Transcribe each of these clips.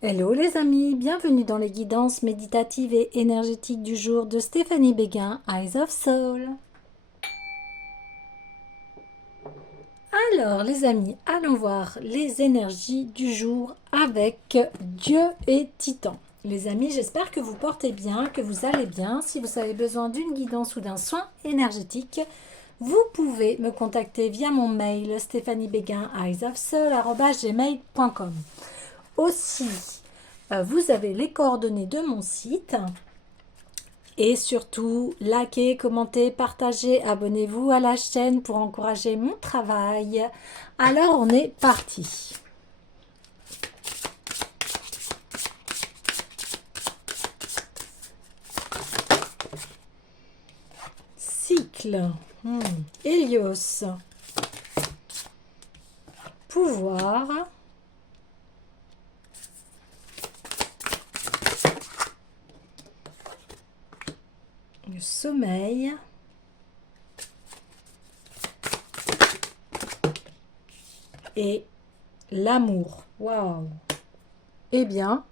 Hello les amis, bienvenue dans les guidances méditatives et énergétiques du jour de Stéphanie Béguin, Eyes of Soul. Alors les amis, allons voir les énergies du jour avec Dieu et Titan. Les amis, j'espère que vous portez bien, que vous allez bien. Si vous avez besoin d'une guidance ou d'un soin énergétique, vous pouvez me contacter via mon mail stéphaniebeguin@gmail.com. Aussi, vous avez les coordonnées de mon site. Et surtout, likez, commentez, partagez, abonnez-vous à la chaîne pour encourager mon travail. Alors, on est parti. Cycle. Hélios. Pouvoir. Le sommeil. Et l'amour. Waouh. Eh bien,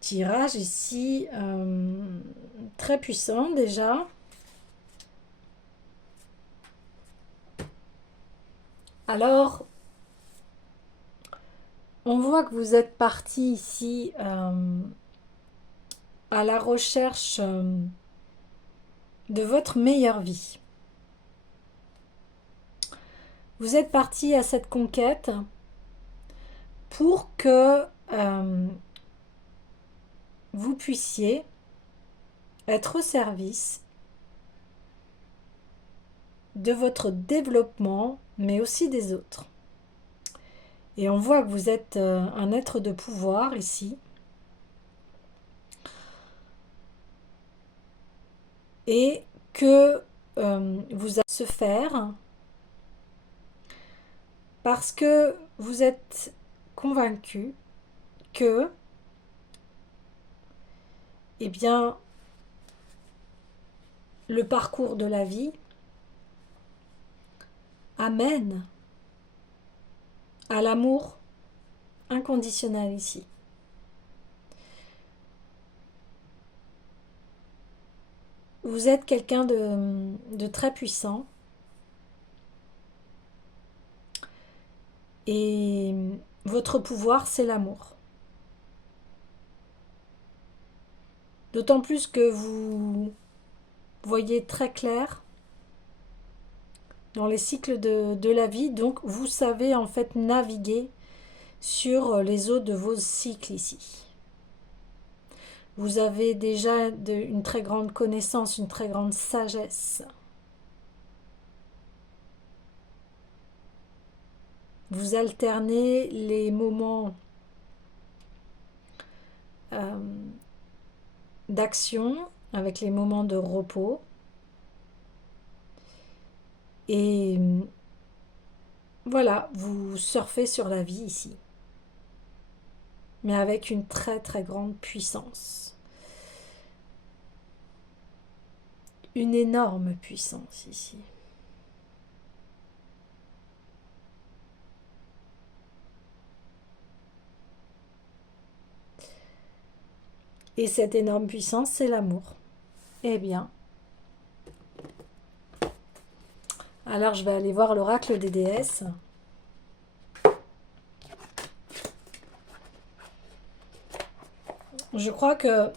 tirage ici très puissant déjà. Alors, on voit que vous êtes parti ici à la recherche de votre meilleure vie. Vous êtes parti à cette conquête pour que vous puissiez être au service de votre développement, mais aussi des autres. Et on voit que vous êtes un être de pouvoir ici. Et que vous allez se faire parce que vous êtes convaincu que, eh bien, le parcours de la vie amène à l'amour inconditionnel ici. Vous êtes quelqu'un de très puissant et votre pouvoir, c'est l'amour. D'autant plus que vous voyez très clair dans les cycles de la vie, donc vous savez en fait naviguer sur les eaux de vos cycles ici. Vous avez déjà une très grande connaissance, une très grande sagesse. Vous alternez les moments d'action avec les moments de repos. Et voilà, vous surfez sur la vie ici. Mais avec une très très grande puissance. Une énorme puissance ici. Et cette énorme puissance, c'est l'amour. Eh bien, alors je vais aller voir l'oracle des déesses. Je crois que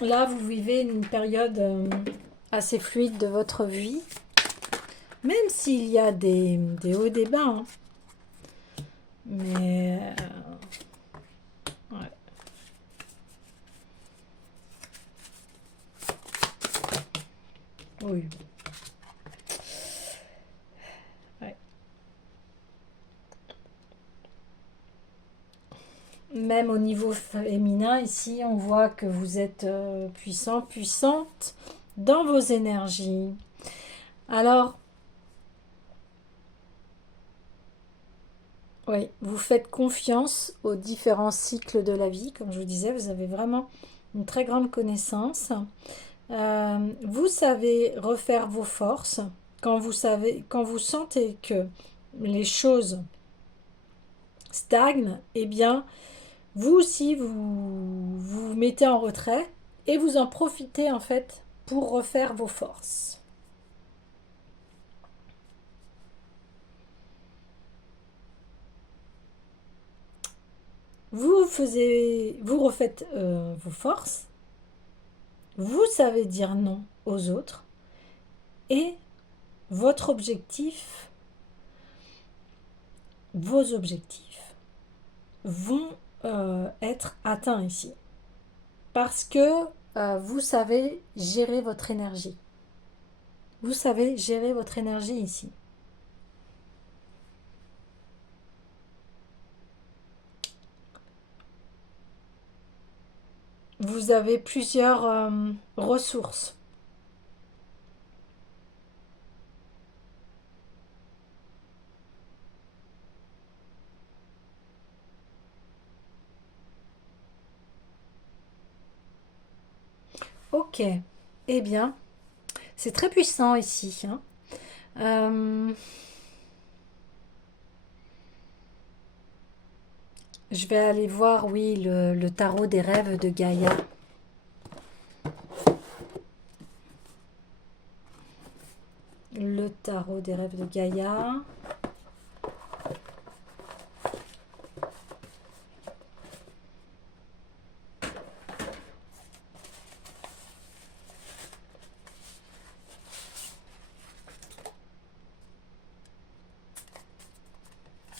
là, vous vivez une période assez fluide de votre vie, même s'il y a des hauts et des bas. Hein. Mais ouais. Oui. Ouais. Même au niveau féminin, ici, on voit que vous êtes puissant, puissante dans vos énergies. Alors, oui, vous faites confiance aux différents cycles de la vie. Comme je vous disais, vous avez vraiment une très grande connaissance. Vous savez refaire vos forces quand vous sentez que les choses stagnent, eh bien, vous aussi, vous mettez en retrait et vous en profitez en fait pour refaire vos forces. Vous refaites vos forces, vous savez dire non aux autres et votre objectif, vos objectifs vont être atteints ici. Parce que vous savez gérer votre énergie. Vous savez gérer votre énergie ici. Vous avez plusieurs ressources. Ok, eh bien, c'est très puissant ici, hein. Euh, je vais aller voir, oui, le tarot des rêves de Gaïa. Le tarot des rêves de Gaïa.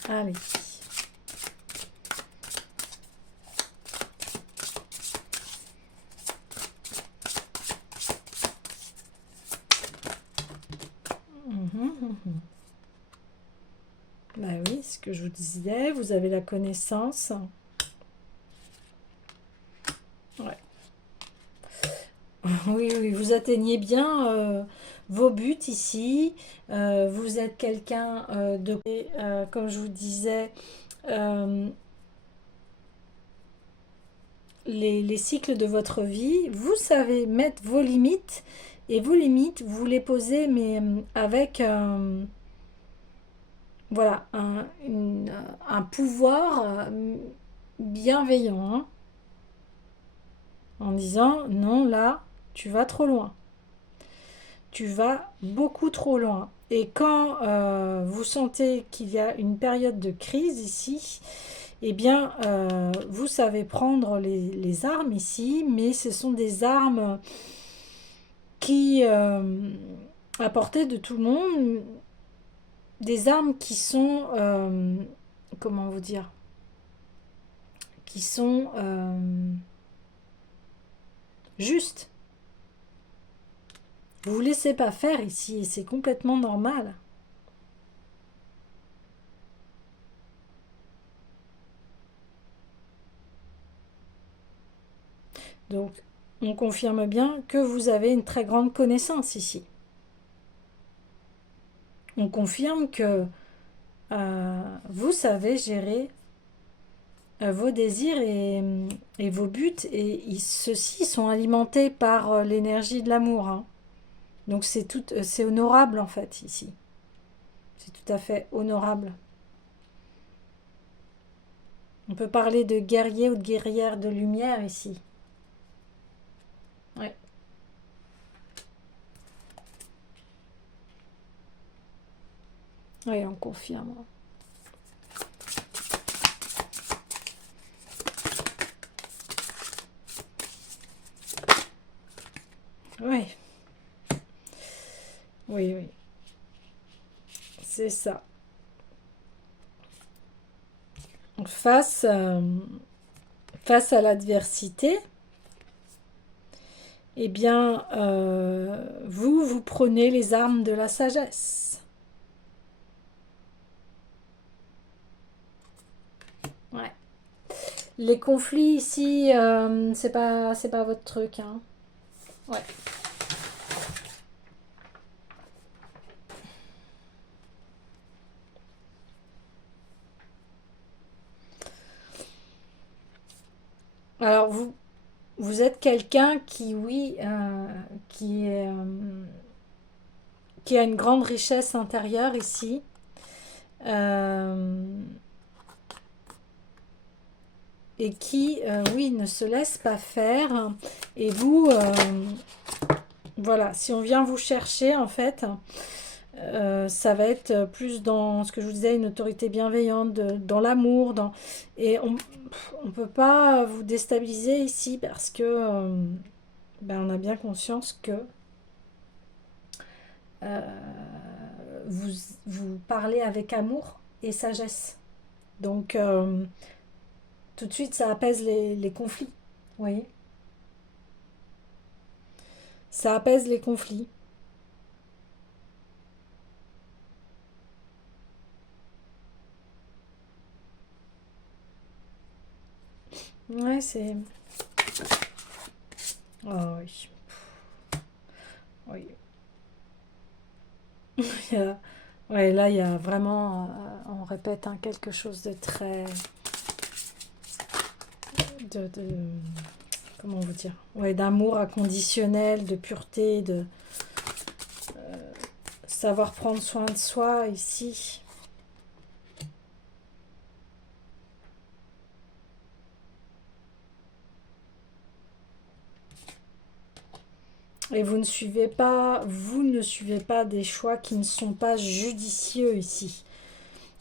Allez. Bah oui, ce que je vous disais, vous avez la connaissance. Ouais. Oui, oui, vous atteignez bien vos buts ici. Vous êtes quelqu'un de... comme je vous disais, euh, les cycles de votre vie, vous savez mettre vos limites. Et vos limites, vous les posez, mais avec voilà, un pouvoir bienveillant, hein, en disant non, là, tu vas trop loin. Tu vas beaucoup trop loin. Et quand vous sentez qu'il y a une période de crise ici, eh bien, vous savez prendre les armes ici, mais ce sont des armes qui, à portée de tout le monde, des armes qui sont, comment vous dire, qui sont justes. Vous ne vous laissez pas faire ici, et c'est complètement normal. Donc, on confirme bien que vous avez une très grande connaissance ici. On confirme que vous savez gérer vos désirs et vos buts, et ceux-ci sont alimentés par l'énergie de l'amour, hein. Donc c'est honorable en fait ici. C'est tout à fait honorable. On peut parler de guerrier ou de guerrière de lumière ici. Ouais. Oui, on confirme. Oui, oui, oui. C'est ça. Face, face à l'adversité, eh bien, vous prenez les armes de la sagesse. Ouais. Les conflits ici, c'est pas votre truc, hein. Ouais. Alors vous êtes quelqu'un qui, oui, qui est, qui a une grande richesse intérieure ici. Euh, et qui, oui, ne se laisse pas faire. Et vous, voilà, si on vient vous chercher, en fait, ça va être plus dans ce que je vous disais, une autorité bienveillante, dans l'amour, et on ne peut pas vous déstabiliser ici parce que ben, on a bien conscience que euh, vous, vous parlez avec amour et sagesse. Donc, tout de suite, ça apaise les conflits. Vous voyez? Ça apaise les conflits. Ouais, c'est... Oh oui. Oui. Il y a- Ouais, là, il y a vraiment, on répète, hein, quelque chose de très... comment vous dire? Ouais, d'amour inconditionnel, de pureté, de savoir prendre soin de soi ici. Et vous ne suivez pas des choix qui ne sont pas judicieux ici.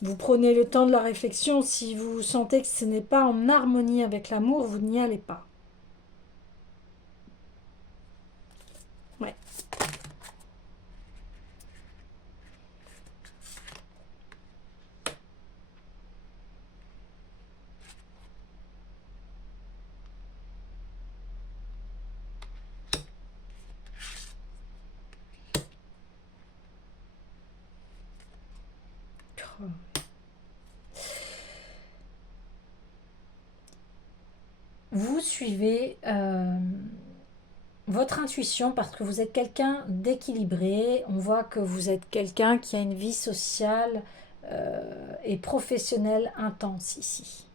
Vous prenez le temps de la réflexion. Si vous sentez que ce n'est pas en harmonie avec l'amour, vous n'y allez pas. Ouais. Vous suivez votre intuition parce que vous êtes quelqu'un d'équilibré. On voit que vous êtes quelqu'un qui a une vie sociale et professionnelle intense ici.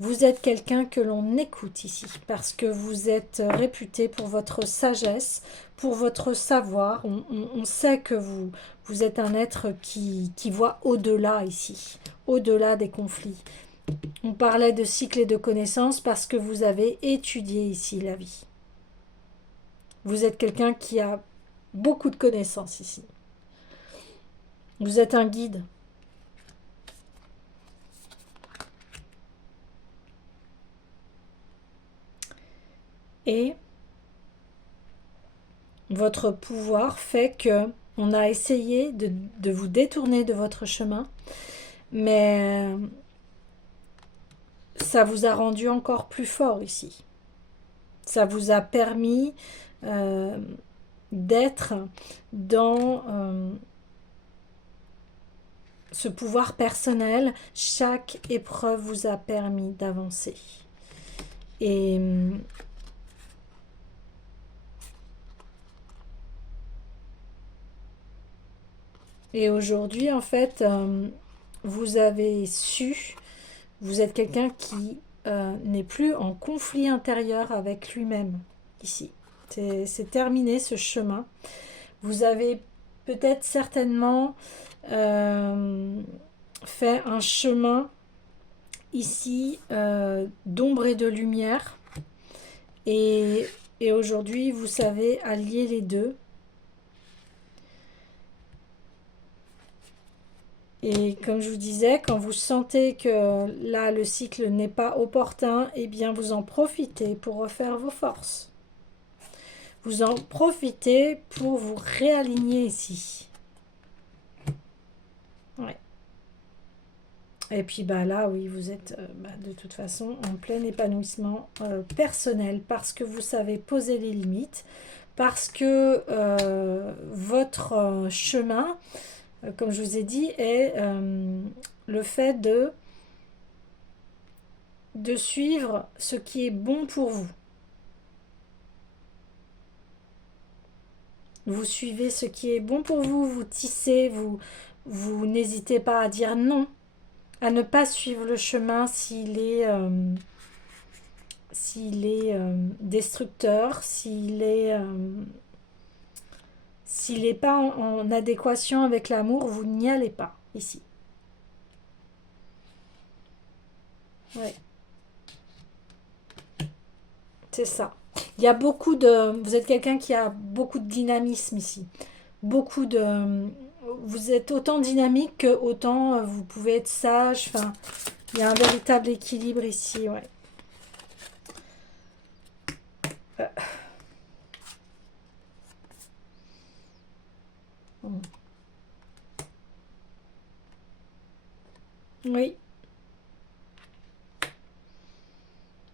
Vous êtes quelqu'un que l'on écoute ici parce que vous êtes réputé pour votre sagesse, pour votre savoir. On sait que vous êtes un être qui voit au-delà ici, au-delà des conflits. On parlait de cycle et de connaissances parce que vous avez étudié ici la vie. Vous êtes quelqu'un qui a beaucoup de connaissances ici. Vous êtes un guide. Et votre pouvoir fait que on a essayé de vous détourner de votre chemin, mais ça vous a rendu encore plus fort ici. Ça vous a permis euh, d'être dans ce pouvoir personnel. Chaque épreuve vous a permis d'avancer. Et, et aujourd'hui, en fait, vous avez su, vous êtes quelqu'un qui n'est plus en conflit intérieur avec lui-même ici. C'est terminé ce chemin. Vous avez peut-être certainement fait un chemin ici d'ombre et de lumière. Et, et aujourd'hui, vous savez allier les deux. Et comme je vous disais, quand vous sentez que là, le cycle n'est pas opportun, eh bien, vous en profitez pour refaire vos forces. Vous en profitez pour vous réaligner ici. Ouais. Et puis bah là, oui, vous êtes de toute façon en plein épanouissement personnel parce que vous savez poser les limites, parce que votre chemin, comme je vous ai dit, est le fait de suivre ce qui est bon pour vous. Vous suivez ce qui est bon pour vous, vous tissez, vous n'hésitez pas à dire non, à ne pas suivre le chemin s'il est destructeur, s'il n'est pas en adéquation avec l'amour, vous n'y allez pas ici. Ouais. C'est ça. Il y a beaucoup de... Vous êtes quelqu'un qui a beaucoup de dynamisme ici. Beaucoup de... Vous êtes autant dynamique que autant vous pouvez être sage. Enfin, il y a un véritable équilibre ici, ouais. Oui.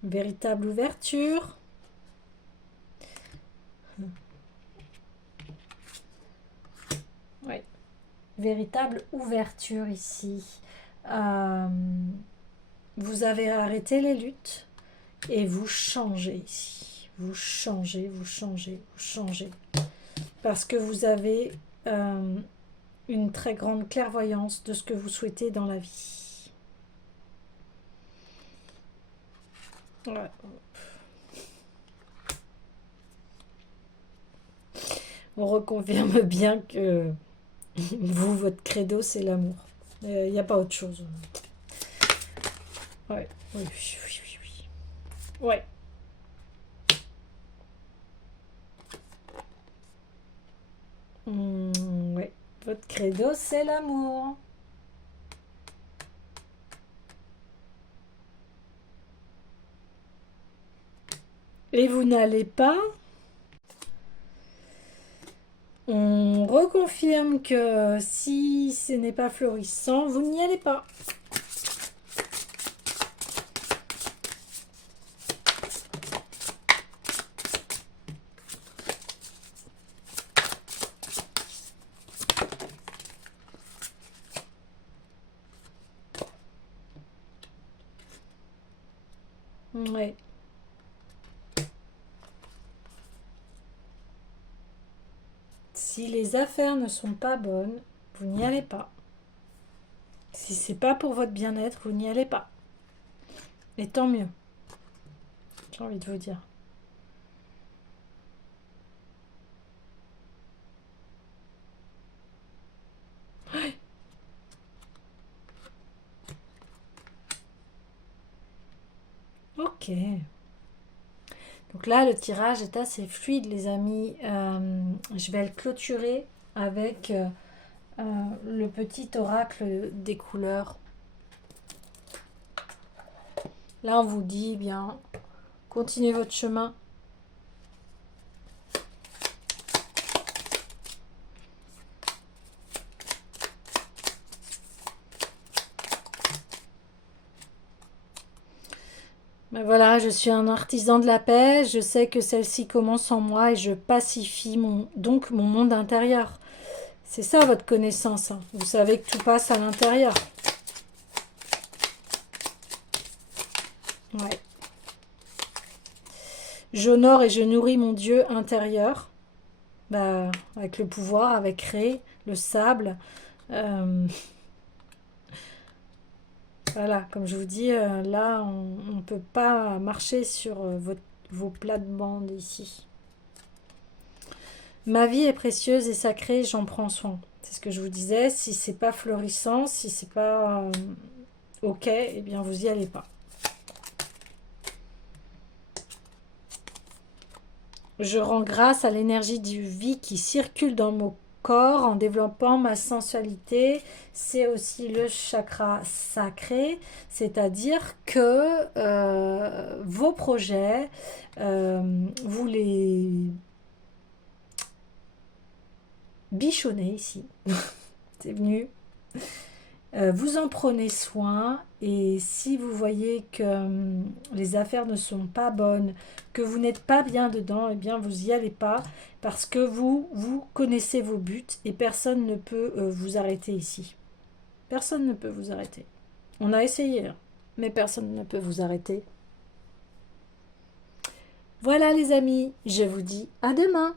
Véritable ouverture. Oui. Véritable ouverture ici. Vous avez arrêté les luttes et vous changez ici. Vous changez, vous changez, vous changez. Parce que vous avez une très grande clairvoyance de ce que vous souhaitez dans la vie. Ouais. On reconfirme bien que vous, votre credo, c'est l'amour. Il n'y a pas autre chose. Ouais. Oui, oui, oui, oui, oui. Ouais. Ouais. Votre credo, c'est l'amour. Et vous n'allez pas. On reconfirme que si ce n'est pas florissant, vous n'y allez pas. Ouais. Si les affaires ne sont pas bonnes, vous n'y allez pas. Si c'est pas pour votre bien-être, vous n'y allez pas. Et tant mieux. J'ai envie de vous dire. Ok. Donc là, le tirage est assez fluide, les amis. Je vais le clôturer avec le petit oracle des couleurs. Là, on vous dit, bien, continuez votre chemin. Ben voilà, je suis un artisan de la paix. Je sais que celle-ci commence en moi et je pacifie donc mon monde intérieur. C'est ça votre connaissance, hein. Vous savez que tout passe à l'intérieur. Ouais. J'honore et je nourris mon Dieu intérieur. Bah, avec le pouvoir, avec Ré, le sable. Voilà, comme je vous dis, là, on ne peut pas marcher sur vos plates-bandes ici. Ma vie est précieuse et sacrée, j'en prends soin. C'est ce que je vous disais. Si c'est pas florissant, si c'est pas ok, eh bien vous y allez pas. Je rends grâce à l'énergie du vie qui circule dans mon corps en développant ma sensualité. C'est aussi le chakra sacré, c'est-à-dire que vos projets, vous les bichonnez ici. C'est venu. Vous en prenez soin et si vous voyez que les affaires ne sont pas bonnes, que vous n'êtes pas bien dedans, eh bien vous n'y allez pas parce que vous connaissez vos buts et personne ne peut vous arrêter ici. Personne ne peut vous arrêter. On a essayé, hein, mais personne ne peut vous arrêter. Voilà les amis, je vous dis à demain.